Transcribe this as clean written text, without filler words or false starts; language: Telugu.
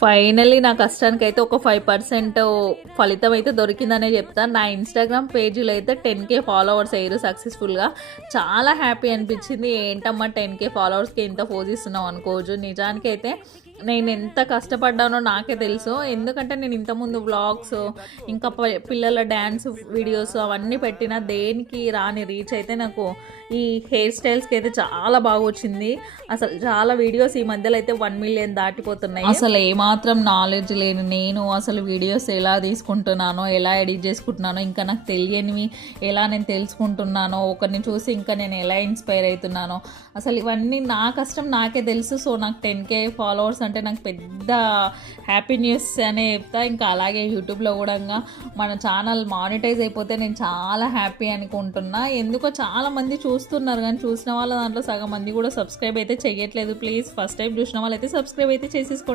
ఫైనల్లీ నా కష్టానికైతే ఒక 5% ఫలితం అయితే దొరికిందనే చెప్తాను. నా ఇన్‌స్టాగ్రామ్ పేజీలో అయితే 10,000 ఫాలోవర్స్ అయ్యారు సక్సెస్‌ఫుల్‌గా. చాలా హ్యాపీ అనిపించింది. ఏంటమ్మా 10,000 ఫాలోవర్స్‌కి ఇంత పోజిస్తున్నావు అనుకోవచ్చు. నిజానికైతే నేను ఎంత కష్టపడ్డానో నాకే తెలుసు. ఎందుకంటే నేను ఇంతకుముందు వ్లాగ్స్ ఇంకా పిల్లల డ్యాన్స్ వీడియోస్ అవన్నీ పెట్టిన దేనికి రాని రీచ్ అయితే నాకు ఈ హెయిర్ స్టైల్స్కి అయితే చాలా బాగా వచ్చింది. అసలు చాలా వీడియోస్ ఈ మధ్యలో అయితే 1 మిలియన్ దాటిపోతున్నాయి. అసలు ఏమాత్రం నాలెడ్జ్ లేని నేను అసలు వీడియోస్ ఎలా తీసుకుంటున్నానో, ఎలా ఎడిట్ చేసుకుంటున్నానో, ఇంకా నాకు తెలియనివి ఎలా నేను తెలుసుకుంటున్నానో, ఒకరిని చూసి ఇంకా నేను ఎలా ఇన్స్పైర్ అవుతున్నానో, అసలు ఇవన్నీ నా కష్టం నాకే తెలుసు. సో నాకు 10,000 ఫాలోవర్స్ అంటే నాకు పెద్ద హ్యాపీ న్యూస్ అనే చెప్తా. ఇంకా అలాగే యూట్యూబ్లో కూడా మన ఛానల్ మానిటైజ్ అయిపోతే నేను చాలా హ్యాపీ అనుకుంటున్నా. ఎందుకో చాలామంది చూస్తున్నారు కానీ చూసిన వాళ్ళ దాంట్లో సగం మంది కూడా సబ్స్క్రైబ్ అయితే చేయట్లేదు. ప్లీజ్ ఫస్ట్ టైం చూసిన వాళ్ళైతే సబ్స్క్రైబ్ అయితే చేసేసుకోండి.